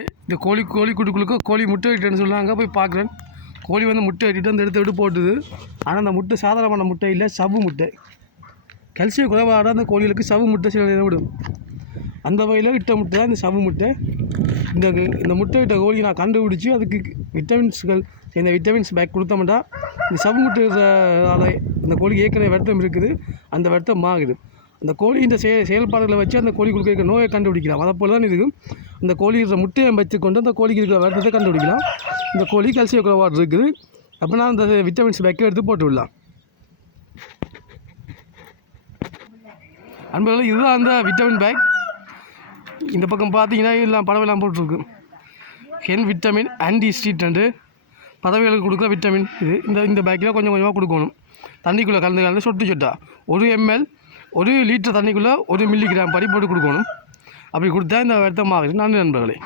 இந்த கோழி கோழி குட்டுக்குழுக்க கோழி முட்டை இட்டுன்னு சொல்லி அங்கே போய் பார்க்குறேன். கோழி வந்து முட்டை இட்டுட்டு அந்த எடுத்து எடுத்து போட்டுது. ஆனால் அந்த முட்டை சாதாரணமான முட்டை இல்லை சவ்வு முட்டை. கல்சியம் குறைவாக அந்த கோழிகளுக்கு சவ்வு முட்டை சில நேரம் விடும். அந்த வகையில் இட்ட முட்டை தான் இந்த சவ்வு முட்டை. இந்த இந்த முட்டை இட்ட கோழி நான் கண்டுபிடிச்சி அதுக்கு விட்டமின்ஸ்கள் இந்த விட்டமின்ஸ் பேக் கொடுத்தோம்னா இந்த சவ்வு முட்டைனால இந்த கோழிக்கு ஏற்கனவே வருத்தம் இருக்குது. அந்த வருத்தம் ஆகுது அந்த கோழியின் செயல் செயல்பாடுகளை வச்சு அந்த கோழி இருக்கிற நோயை கண்டுபிடிக்கலாம். அதை போல் தான் இருக்குது இந்த கோழிகிற முட்டையை வைத்து வச்சுக்கொண்டு அந்த கோழிக்கு இருக்கிற வருத்தத்தை கண்டுபிடிக்கலாம். இந்த கோழி கல்சிய குறைபாடு இருக்குது. அப்படின்னா அந்த விட்டமின்ஸ் பேக்கை எடுத்து போட்டு விடலாம். அன்பர்கள் இதுதான் அந்த விட்டமின் பேக் இந்த பக்கம் பார்த்தீங்கன்னா எல்லாம் பறவைலாம் போட்டிருக்கு. ஹென் விட்டமின் ஆன்டி ஸ்ட்ரீட் பறவைகளுக்கு கொடுக்குற விட்டமின் இது. இந்த இந்த பேக்கில் கொஞ்சம் கொஞ்சமாக கொடுக்கணும். தண்ணிக்குள்ளே கலந்து கலந்து சொட்டு சொட்டா. ஒரு எம்எல் ஒரு லிட்டர் தண்ணிக்குள்ளே ஒரு மில்லி கிராம் படி போட்டு கொடுக்கணும். அப்படி கொடுத்தா இந்த வருத்தமாகுது. நன்றி நண்பர்களே.